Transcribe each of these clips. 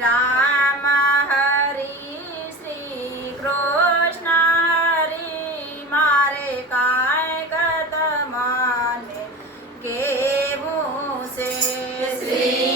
राम हरि श्री कृष्ण हरि मारे काय गतमान के मुँह से। Shri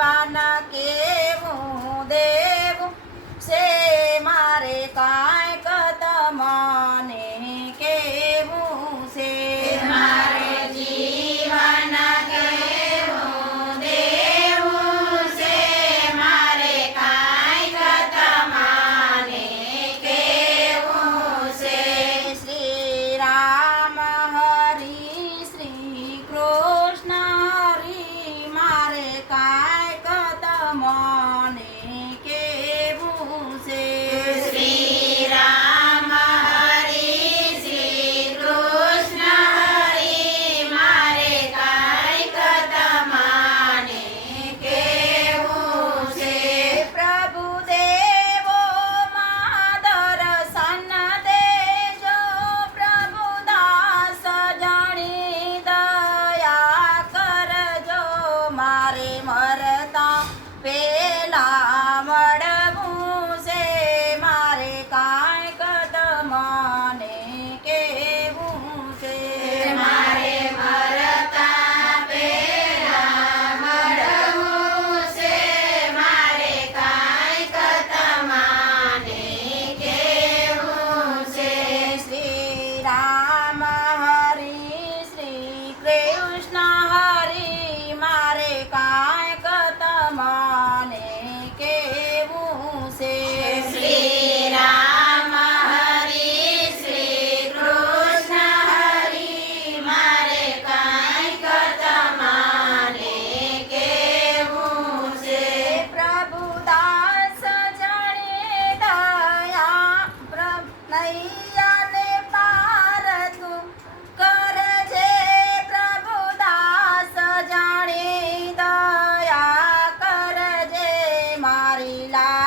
i'm gonna K. Sorry, la.